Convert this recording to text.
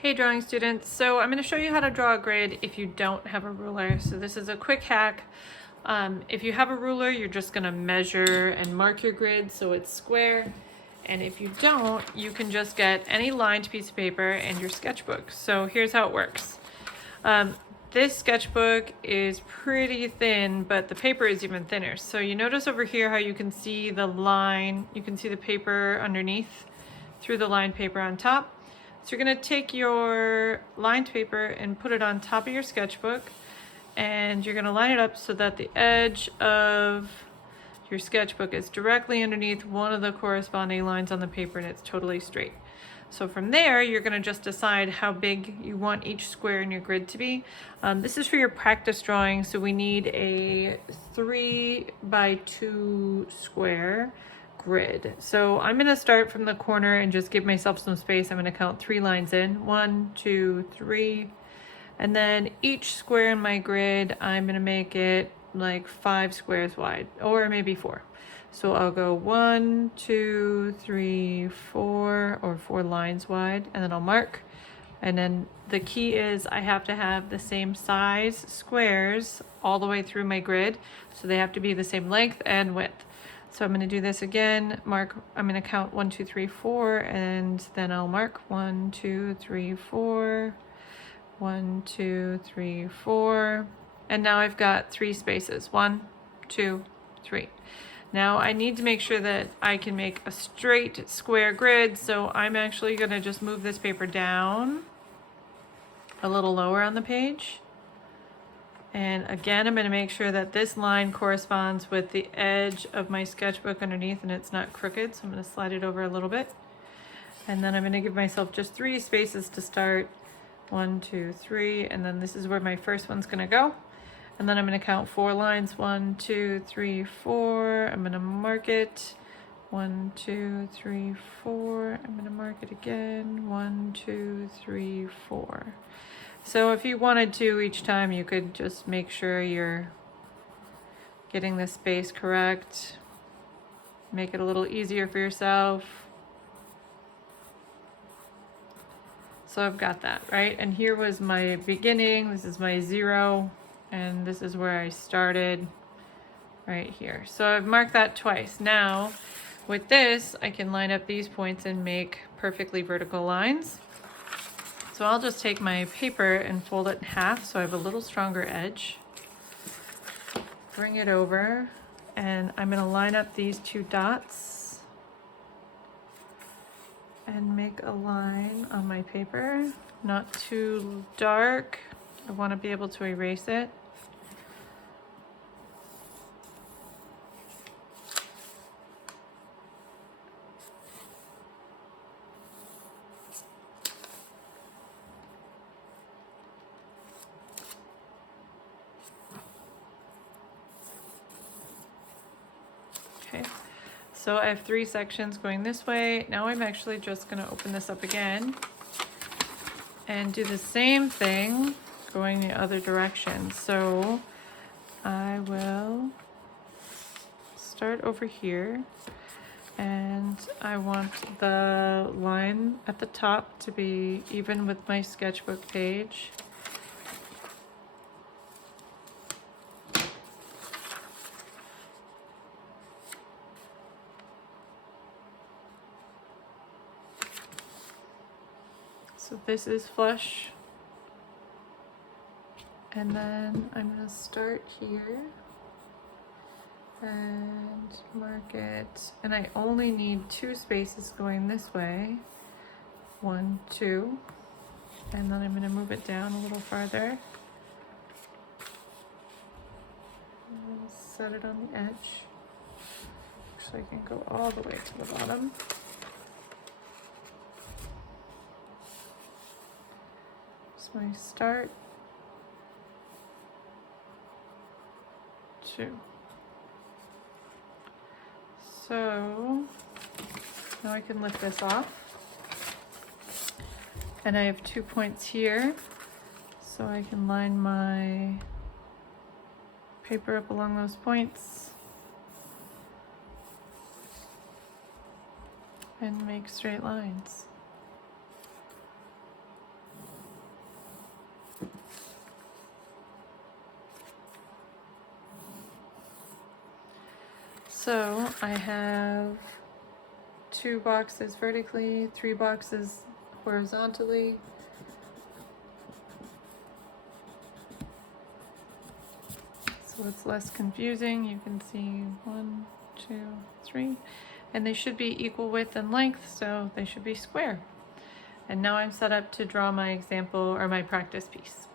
Hey drawing students, so I'm going to show you how to draw a grid if you don't have a ruler. So this is a quick hack. If you have a ruler, you're just going to measure and mark your grid so it's square. And if you don't, you can just get any lined piece of paper and your sketchbook. So here's how it works. This sketchbook is pretty thin, but the paper is even thinner. So you notice over here how you can see the line, you can see the paper underneath through the lined paper on top. So you're going to take your lined paper and put it on top of your sketchbook, and you're going to line it up so that the edge of your sketchbook is directly underneath one of the corresponding lines on the paper, and it's totally straight. So from there, you're going to just decide how big you want each square in your grid to be. This is for your practice drawing, so we need a 3x2 square grid. So I'm going to start from the corner and just give myself some space. I'm going to count 3 lines in. 1, 2, 3. And then each square in my grid, I'm going to make it like 5 squares wide, or maybe 4. So I'll go 1, 2, 3, 4, or 4 lines wide, and then I'll mark. And then the key is I have to have the same size squares all the way through my grid. So they have to be the same length and width. So I'm going to do this again, mark, I'm going to count 1, 2, 3, 4, and then I'll mark 1, 2, 3, 4, 1, 2, 3, 4, and now I've got 3 spaces, 1, 2, 3. Now I need to make sure that I can make a straight square grid, so I'm actually going to just move this paper down a little lower on the page. And again, I'm going to make sure that this line corresponds with the edge of my sketchbook underneath and it's not crooked, so I'm going to slide it over a little bit. And then I'm going to give myself just 3 spaces to start. 1, 2, 3, and then this is where my first one's going to go. And then I'm going to count 4 lines. 1, 2, 3, 4. I'm going to mark it. 1, 2, 3, 4. I'm going to mark it again. 1, 2, 3, 4. So if you wanted to, each time you could just make sure you're getting the space correct. Make it a little easier for yourself. So I've got that, right? And here was my beginning. This is my 0. And this is where I started, right here. So I've marked that twice. Now, with this, I can line up these points and make perfectly vertical lines. So I'll just take my paper and fold it in half so I have a little stronger edge. Bring it over, and I'm going to line up these 2 dots and make a line on my paper. Not too dark. I want to be able to erase it. Okay, so I have 3 sections going this way. Now I'm actually just going to open this up again and do the same thing going the other direction. So I will start over here, and I want the line at the top to be even with my sketchbook page. So this is flush. And then I'm going to start here and mark it. And I only need 2 spaces going this way. 1, 2. And then I'm going to move it down a little farther. And set it on the edge. Actually, I can go all the way to the bottom. So I start. 2. So now I can lift this off, and I have 2 points here, so I can line my paper up along those points and make straight lines. So I have 2 boxes vertically, 3 boxes horizontally. So it's less confusing. You can see 1, 2, 3, and they should be equal width and length, so they should be square. And now I'm set up to draw my example or my practice piece.